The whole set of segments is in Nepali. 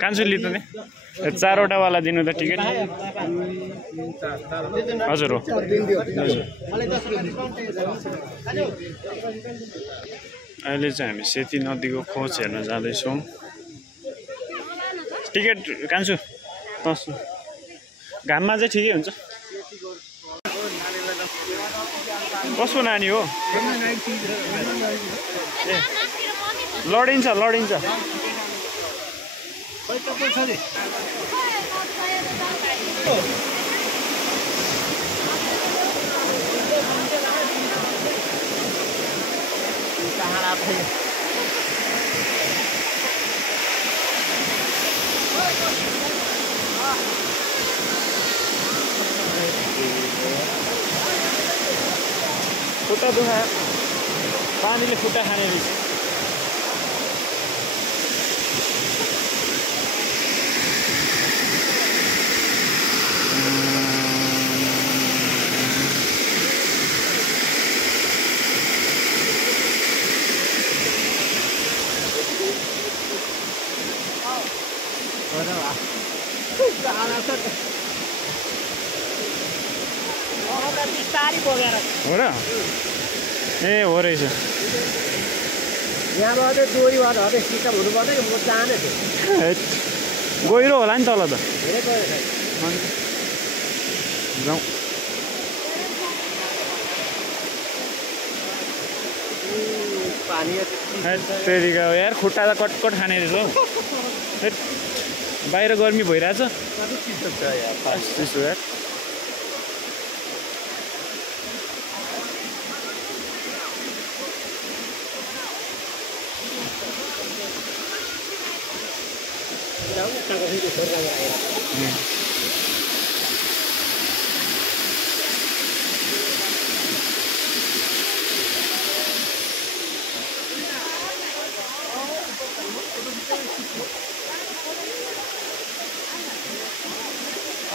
कान्छु लि त नि 4वटा वाला दिनु त टिकट हजुर हो अहिले चाहिँ हामी सेती नदीको खोज हेर्न जाँदैछौँ टिकट कान्छु घाममा चाहिँ ठिकै हुन्छ कसको नानी हो लडिन्छ खुट्टा दुखा पानीले खुट्टा खाने रहेछ हो र ए हो रहेछ यहाँबाट डोरीबाट हटे सिस्टम हुनुपर्छ कि म जाने थिएँ गहिरो होला नि तल त धेरै गहिरो जाउँ पानी तेरिका यार खुट्टा त कटकट खाने रहेछ हौ बाहिर गर्मी भइरहेछ चिसो यार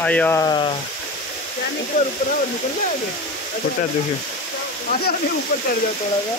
आया खुट्टा दुख्यो ऊपर चढ़ जाओ थोड़ा सा